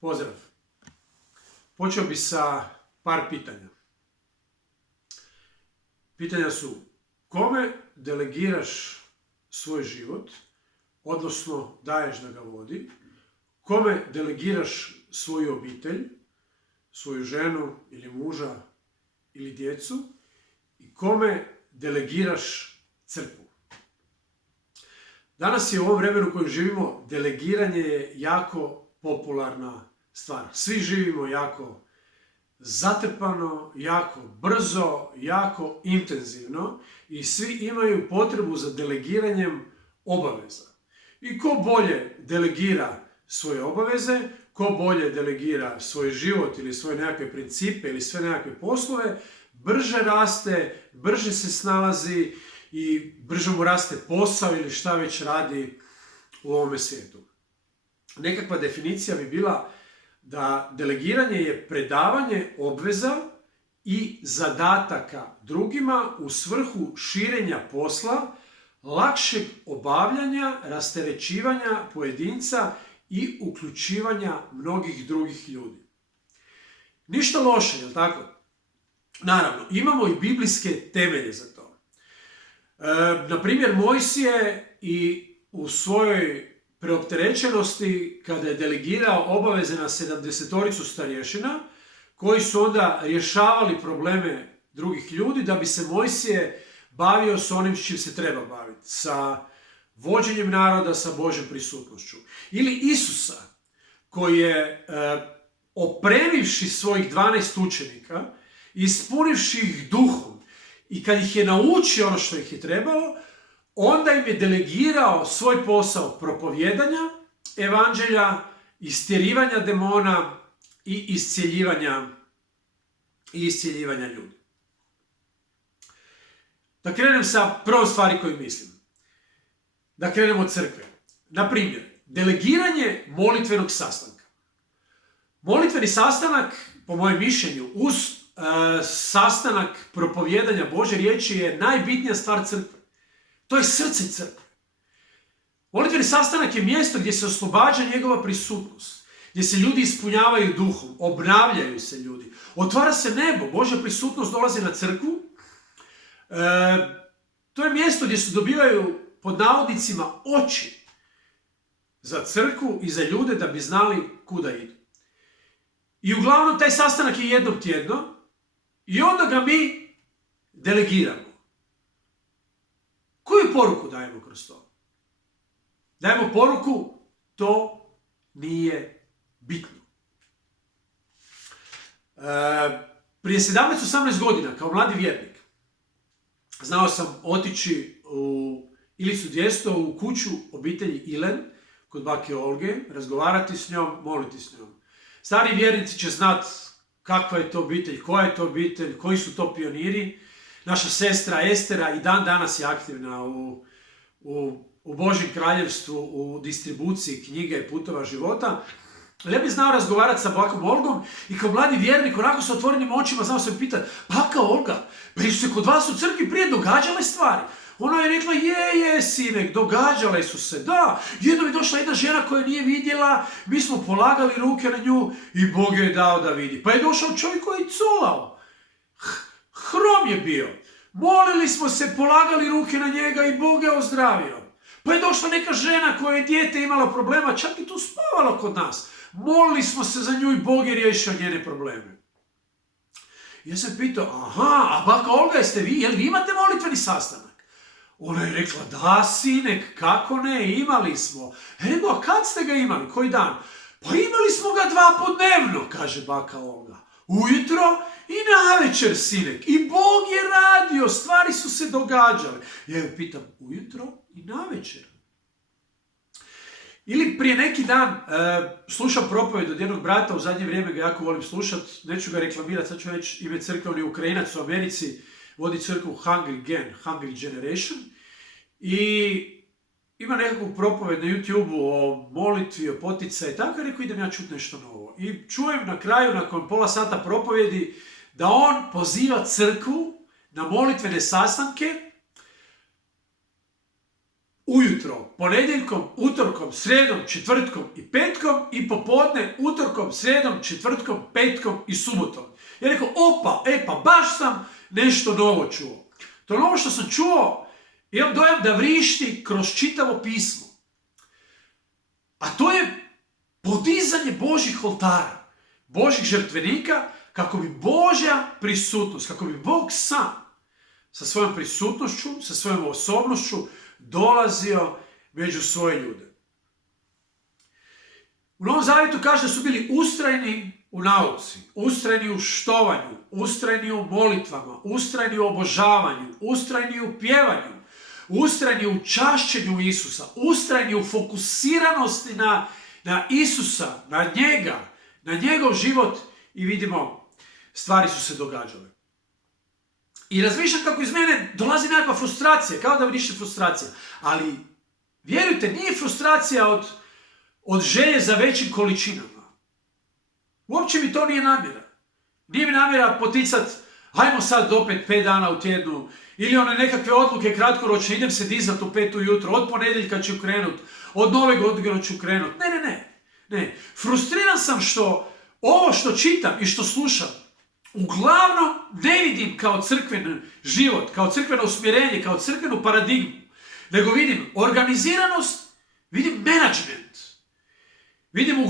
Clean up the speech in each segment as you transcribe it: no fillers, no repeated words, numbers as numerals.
Pozdrav. Počeo bi sa par pitanja. Pitanja su: kome delegiraš svoj život, odnosno daješ da ga vodi? Kome delegiraš svoju obitelj, svoju ženu ili muža ili djecu? I kome delegiraš crkvu? Danas je u ovom vremenu u kojem živimo, delegiranje je jako popularna stvar. Svi živimo jako zatrpano, jako brzo, jako intenzivno i svi imaju potrebu za delegiranjem obaveza. I ko bolje delegira svoje obaveze, ko bolje delegira svoj život ili svoje nekakve principe ili sve nekakve poslove, brže raste, brže se snalazi i brže mu raste posao ili šta već radi u ovome svijetu. Nekakva definicija bi bila da delegiranje je predavanje obveza i zadataka drugima u svrhu širenja posla, lakšeg obavljanja, rasterećivanja pojedinca i uključivanja mnogih drugih ljudi. Ništa loše, jel tako? Naravno, imamo i biblijske temelje za to. Naprimjer, Mojsije i u svojoj preopterećenosti, kada je delegirao obaveze na 70 starješina, koji su onda rješavali probleme drugih ljudi, da bi se Mojsije bavio s onim s čim se treba baviti, sa vođenjem naroda, sa Božjom prisutnošću. Ili Isusa, koji je opremivši svojih 12 učenika, ispunivši ih duhom i kad ih je naučio ono što ih je trebalo, onda im je delegirao svoj posao propovjedanja evanđelja, istjerivanja demona i iscjeljivanja ljudi. Da krenem sa prvom stvari koju mislim. Da krenemo od crkve. Naprimjer, delegiranje molitvenog sastanka. Molitveni sastanak, po mojem mišljenju, uz sastanak propovjedanja Božje riječi je najbitnija stvar crkve. To je srce crkve. Molitveni sastanak je mjesto gdje se oslobađa njegova prisutnost, gdje se ljudi ispunjavaju duhom, obnavljaju se ljudi, otvara se nebo, Božja prisutnost dolazi na crkvu. To je mjesto gdje se dobivaju, pod navodnicima, oči za crkvu i za ljude da bi znali kuda idu. I uglavnom taj sastanak je jednom tjedno i onda ga mi delegiramo. Koju poruku dajemo kroz to? Dajemo poruku, to nije bitno. Prije 17-18 godina, kao mladi vjernik, znao sam otići u Ilicu 200 u kuću obitelji Ilen, kod bake Olge, razgovarati s njom, moliti s njom. Stari vjernici će znati kakva je to obitelj, koja je to obitelj, koji su to pioniri. Naša sestra Estera i dan danas je aktivna u Božjem kraljevstvu, u distribuciji knjiga i putova života. Ali ja bih znao razgovarati sa bakom Olgom i kao mladi vjernik, onako sa otvorenim očima, znao sam pitati: baka Olga, pa su se kod vas u crkvi prije događale stvari? Ona je rekla: je sinek, događale su se, da. Jednom je došla jedna žena koja nije vidjela, mi smo polagali ruke na nju i Bog je dao da vidi. Pa je došao čovjek koji je culao. Hrom je bio. Molili smo se, polagali ruke na njega i Bog je ozdravio. Pa je došla neka žena koja je dijete imala problema, čak i tu spavala kod nas. Molili smo se za nju i Bog je riješio njene probleme. Ja sam pitao: a baka Olga, jeste vi, jel vi imate molitveni sastanak? Ona je rekla: da sinek, kako ne, imali smo. Rekao: a kad ste ga imali, koji dan? Pa imali smo ga 2 puta dnevno, kaže baka Olga. Ujutro i navečer, sinek. I Bog je radio, stvari su se događale. Ja ju pitam: ujutro i navečer? Ili prije neki dan slušam propovjed od jednog brata, u zadnje vrijeme ga jako volim slušati, neću ga reklamirati, sad ću reći ime crkve, on je Ukrajinac u Americi, vodi crkvu Hungry Generation, i ima nekakvu propovjed na YouTube-u o molitvi, o poticaju, tako je rekao: idem ja čuti nešto novo. I čujem na kraju, nakon pola sata propovjedi, da on poziva crkvu na molitvene sastanke ujutro, ponedjeljkom, utorkom, srijedom, četvrtkom i petkom i popodne, utorkom, srijedom, četvrtkom, petkom i subotom. Ja rekao, pa baš sam nešto novo čuo. To novo što sam čuo, imam dojam da vrišti kroz čitavo pismo. A to je podizanje Božjih oltara, Božjih žrtvenika, kako bi Božja prisutnost, kako bi Bog sam sa svojom prisutnošću, sa svojom osobnošću dolazio među svoje ljude. U Novom Zavjetu kaže da su bili ustrajni u nauci, ustrajni u štovanju, ustrajni u molitvama, ustrajni u obožavanju, ustrajni u pjevanju, ustrajni u čašćenju Isusa, ustrajni u fokusiranosti na Isusa, na njega, na njegov život i vidimo, stvari su se događale. I razmišljam kako iz mene dolazi nekakva frustracija, kao da vrišti frustracija. Ali, vjerujte, nije frustracija od želje za većim količinama. Uopće mi to nije namjera. Nije mi namjera poticati, hajmo sad opet 5 dana u tjednu, ili one nekakve odluke kratkoročne, idem se dizati u 5 ujutro, od ponedjeljka ću krenut, od nove godine ću krenut. Ne. Frustriran sam što ovo što čitam i što slušam, uglavnom ne vidim kao crkven život, kao crkveno usmjerenje, kao crkvenu paradigmu, nego vidim organiziranost, vidim menadžment. Vidim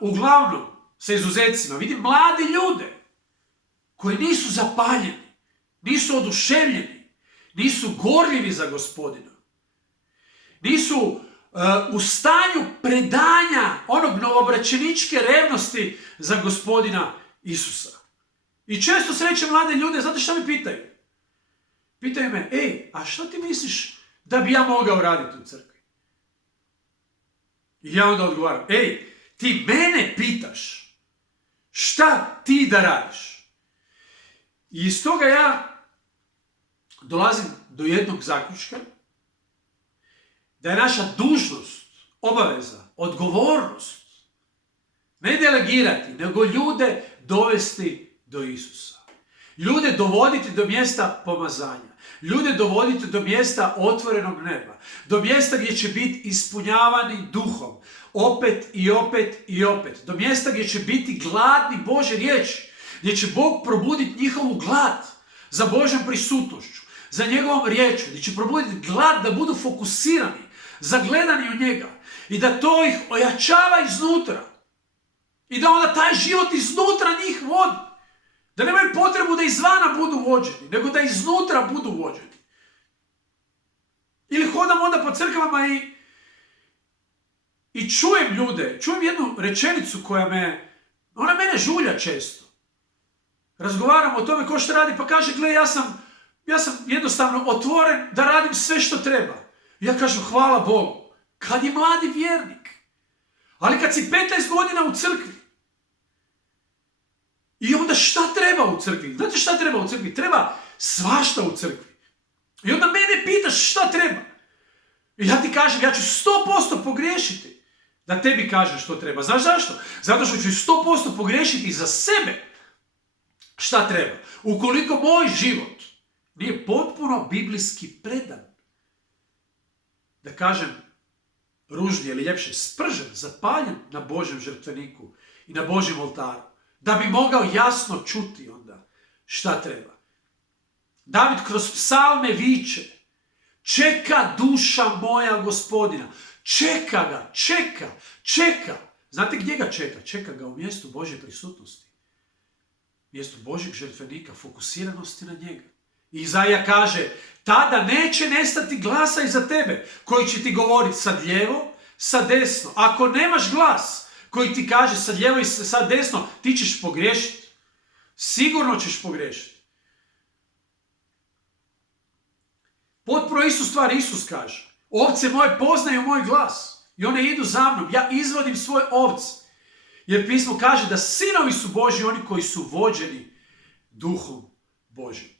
uglavnom, sa izuzecima, vidim mlade ljude koji nisu zapaljeni, nisu oduševljeni, nisu gorljivi za Gospodina. Nisu u stanju predanja onog novobraćeničke revnosti za Gospodina Isusa. I često srećem mlade ljude, znate šta me pitaju? Pitaju me, a što ti misliš da bi ja mogao raditi u crkvi? I ja onda odgovaram, ti mene pitaš šta ti da radiš? I iz toga ja dolazim do jednog zaključka, da je naša dužnost, obaveza, odgovornost ne delegirati, nego ljude dovesti do Isusa. Ljude dovoditi do mjesta pomazanja. Ljude dovoditi do mjesta otvorenog neba. Do mjesta gdje će biti ispunjavani duhom. Opet i opet i opet. Do mjesta gdje će biti gladni Božje riječi. Gdje će Bog probuditi njihovu glad za Božjom prisutnošću. Za njegovom riječu. Gdje će probuditi glad da budu fokusirani. Zagledani u njega. I da to ih ojačava iznutra. I da onda taj život iznutra njih vodi. Da nemaju potrebu da izvana budu vođeni, nego da iznutra budu vođeni. Ili hodam onda po crkvama i čujem ljude, čujem jednu rečenicu koja ona mene žulja često. Razgovaram o tome ko što radi, pa kaže, gle, ja sam jednostavno otvoren da radim sve što treba. Ja kažem, hvala Bogu, kad je mladi vjernik. Ali kad si 15 godina u crkvi, i onda šta treba u crkvi? Znate šta treba u crkvi? Treba svašta u crkvi. I onda mene pitaš šta treba. I ja ti kažem, ja ću 100% pogriješiti da tebi kažem što treba. Znaš zašto? Zato što ću 100% pogriješiti za sebe šta treba. Ukoliko moj život nije potpuno biblijski predan, da kažem ružnije ili ljepše, spržen, zapaljen na Božjem žrtveniku i na Božjem oltaru, da bi mogao jasno čuti onda šta treba. David kroz psalme viče, čeka duša moja Gospodina. Čeka ga, čeka. Znate gdje ga čeka? Čeka ga u mjestu Božje prisutnosti. Mjestu Božjeg žrtvenika, fokusiranosti na njega. I Izaija kaže, tada neće nestati glasa iza tebe, koji će ti govoriti sad lijevo, sad desno. Ako nemaš glas koji ti kaže sad lijevo i sad desno, ti ćeš pogriješiti. Sigurno ćeš pogriješiti. Potpuno istu stvar Isus kaže. Ovce moje poznaju moj glas i one idu za mnom. Ja izvodim svoje ovce. Jer pismo kaže da sinovi su Božji oni koji su vođeni duhom Božjim.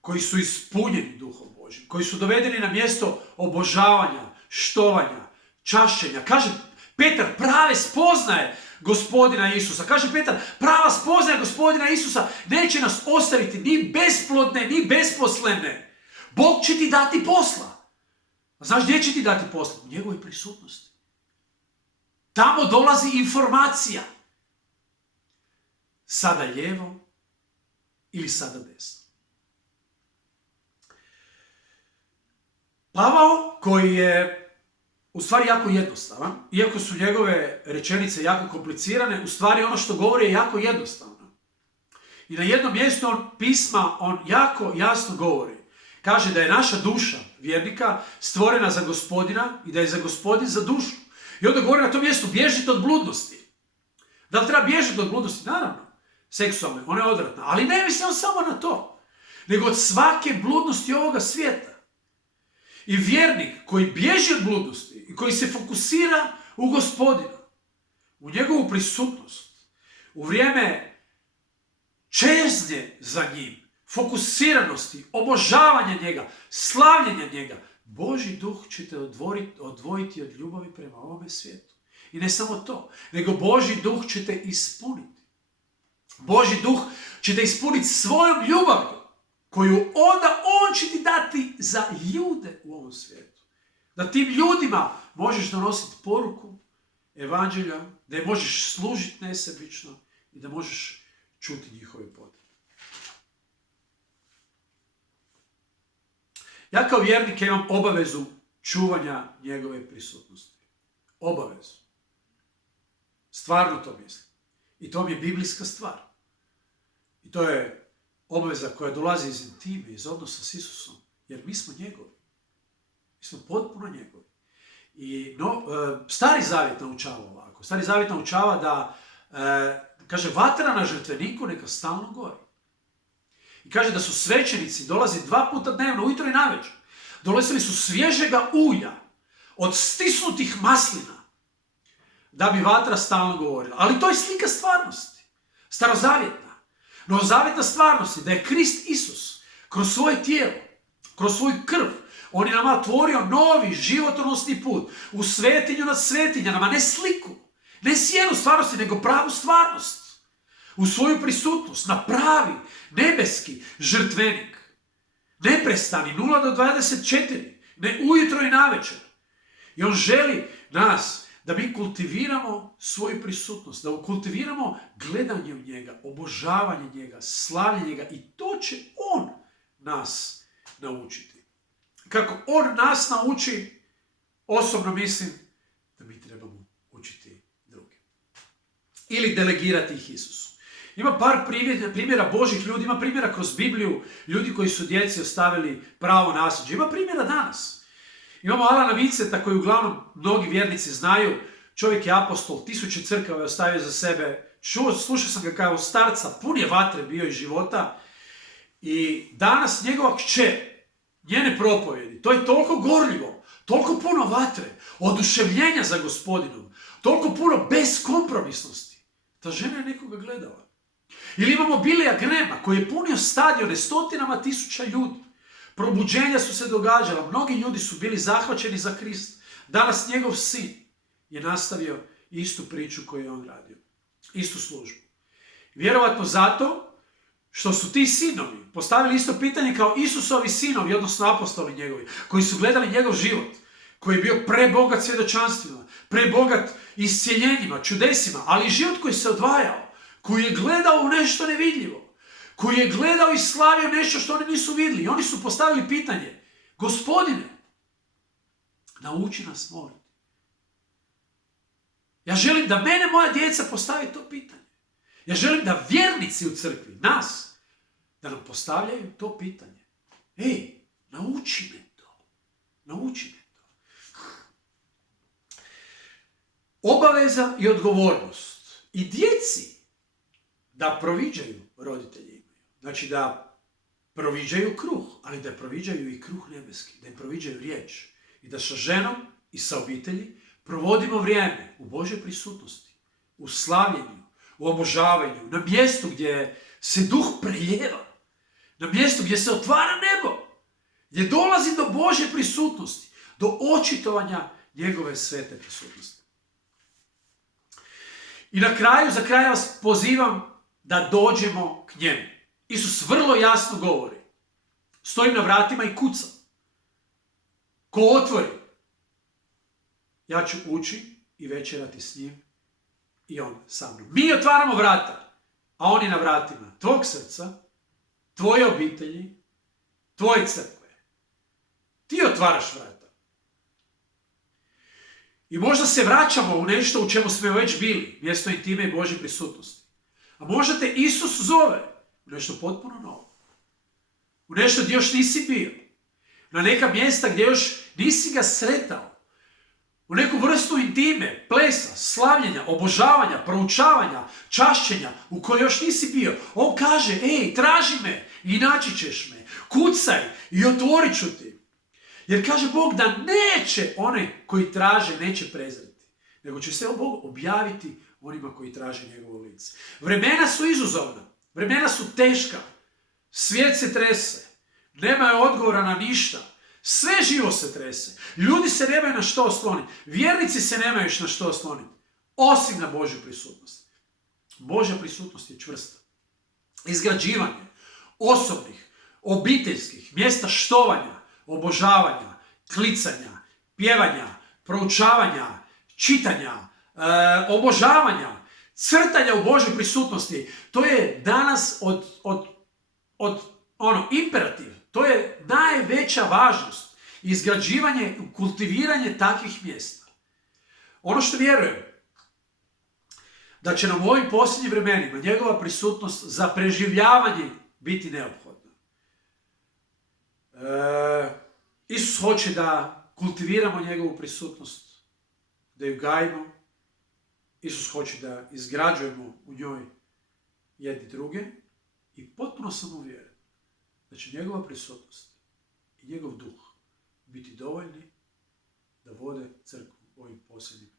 Koji su ispunjeni duhom Božjim. Koji su dovedeni na mjesto obožavanja, štovanja, čašćenja. Kaže Petar, prave spoznaje Gospodina Isusa. Kaže Petar, prava spoznaja Gospodina Isusa neće nas ostaviti ni besplodne, ni besposlene. Bog će ti dati posla. A znaš gdje će ti dati posla? U njegovoj prisutnosti. Tamo dolazi informacija. Sada lijevo ili sada desno. Pavao, koji je u stvari jako jednostavan, iako su njegove rečenice jako komplicirane, u stvari ono što govori je jako jednostavno. I na jednom mjestu pisma on jako jasno govori. Kaže da je naša duša vjernika stvorena za Gospodina i da je za Gospodin za dušu. I onda govori na tom mjestu, bježite od bludnosti. Da li treba bježiti od bludnosti? Naravno, seksualne, ona je odvratna. Ali ne mislim samo na to, nego od svake bludnosti ovoga svijeta. I vjernik koji bježi od bludnosti i koji se fokusira u Gospodina, u njegovu prisutnost, u vrijeme čežnje za njim, fokusiranosti, obožavanja njega, slavljenja njega, Božji duh će te odvojiti od ljubavi prema ovome svijetu. I ne samo to, nego Božji duh će te ispuniti. Božji duh će te ispuniti svojom ljubavlju, koju onda on će ti dati za ljude u ovom svijetu. Da tim ljudima možeš donositi poruku evanđelja, da je možeš služiti nesebično i da možeš čuti njihove potrebe. Ja kao vjernik imam obavezu čuvanja njegove prisutnosti. Obavezu. Stvarno to mislim. I to mi je biblijska stvar. I to je obaveza koja dolazi iz intime, iz odnosa s Isusom. Jer mi smo njegovi. Mi smo potpuno njegovi. I Stari zavjet naučava ovako. Stari zavjet naučava da, kaže, vatra na žrtveniku neka stalno gori. I kaže da su svećenici dolazi 2 puta dnevno, ujutro i navečer. Dolazili su svježega ulja od stisnutih maslina da bi vatra stalno govorila. Ali to je slika stvarnosti. Starozavjetna. Novozavjetna stvarnost je da je Krist Isus kroz svoje tijelo, kroz svoju krv, on je nama otvorio novi životonosni put u svetinju nad svetinjama, ne sliku, ne sjenu stvarnosti, nego pravu stvarnost. U svoju prisutnost, na pravi, nebeski žrtvenik. Neprestani, 0 do 24, ne ujutro i navečer. I on želi nas da mi kultiviramo svoju prisutnost, da kultiviramo gledanje u njega, obožavanje njega, slavljenje njega i to će on nas naučiti. Kako on nas nauči, osobno mislim da mi trebamo učiti druge. Ili delegirati ih Isusu. Ima par primjera Božih ljudi, ima primjera kroz Bibliju, ljudi koji su djeci ostavili pravo nasljeđe. Ima primjera danas. Imamo Alana Vincenta koji uglavnom mnogi vjernici znaju. Čovjek je apostol, 1000 crkava je ostavio za sebe. Slušao sam ga kao starca, pun je vatre bio iz života. I danas njegova kćer, njene propovjedi, to je toliko gorljivo, toliko puno vatre, oduševljenja za Gospodinom, toliko puno beskompromisnosti. Ta žena je nekoga gledala. Ili imamo Bilija Grahama koji je punio stadione 100.000 ljudi. Probuđenja su se događala, mnogi ljudi su bili zahvaćeni za Krist. Danas njegov sin je nastavio istu priču koju je on radio. Istu službu. Vjerovatno zato što su ti sinovi postavili isto pitanje kao Isusovi sinovi, odnosno apostoli njegovi, koji su gledali njegov život, koji je bio prebogat svjedočanstvima, prebogat iscjeljenjima, čudesima, ali život koji se odvajao, koji je gledao u nešto nevidljivo, koji je gledao i slavio nešto što oni nisu vidjeli. I oni su postavili pitanje, Gospodine, nauči nas moliti. Ja želim da mene moja djeca postave to pitanje. Ja želim da vjernici u crkvi, nas, da nam postavljaju to pitanje. Ej, nauči me to. Nauči me to. Obaveza i odgovornost. I djeci da proviđaju roditelji. Znači da proviđaju kruh, ali da proviđaju i kruh nebeski. Da im proviđaju riječ. I da sa ženom i sa obitelji provodimo vrijeme u Božoj prisutnosti, u slavljenju, u obožavanju, na mjestu gdje se duh preljeva, na mjestu gdje se otvara nebo, gdje dolazi do Božje prisutnosti, do očitovanja njegove svete prisutnosti. I na kraju, za kraj vas pozivam da dođemo k njemu. Isus vrlo jasno govori, stojim na vratima i kucam. Ko otvori, ja ću ući i večerati s njim i on sa mnom. Mi otvaramo vrata, a on je na vratima tvog srca, tvoje obitelji, tvoje crkve. Ti otvaraš vrata. I možda se vraćamo u nešto u čemu smo već bili, mjesto intime i Božje prisutnosti. A možda te Isus zove u nešto potpuno novo. U nešto gdje još nisi bio. Na neka mjesta gdje još nisi ga sretao. U neku vrstu intime, plesa, slavljenja, obožavanja, proučavanja, čašćenja u kojoj još nisi bio. On kaže, ej, traži me i naći ćeš me. Kucaj i otvorit ću ti. Jer kaže Bog da neće one koji traže, neće prezreti. Nego će se Bog objaviti onima koji traže njegovo lice. Vremena su izazovna. Vremena su teška. Svijet se trese. Nema odgovora na ništa. Sve živo se trese. Ljudi se nemaju na što osloniti. Vjernici se nemaju na što osloniti. Osim na Božju prisutnost. Božja prisutnost je čvrsta. Izgrađivanje osobnih, obiteljskih, mjesta štovanja, obožavanja, klicanja, pjevanja, proučavanja, čitanja, obožavanja, crtanja u Božoj prisutnosti. To je danas imperativ. To je najveća važnost. Izgrađivanje i kultiviranje takvih mjesta. Ono što vjerujem, da će nam u ovim posljednjim vremenima njegova prisutnost za preživljavanje biti neophodna. Isus hoće da kultiviramo njegovu prisutnost, da ju gajimo. Isus hoće da izgrađujemo u njoj jedni druge i potpuno sam uvjeren da će njegova prisutnost i njegov duh biti dovoljni da vode crkvu u ovim posljednjim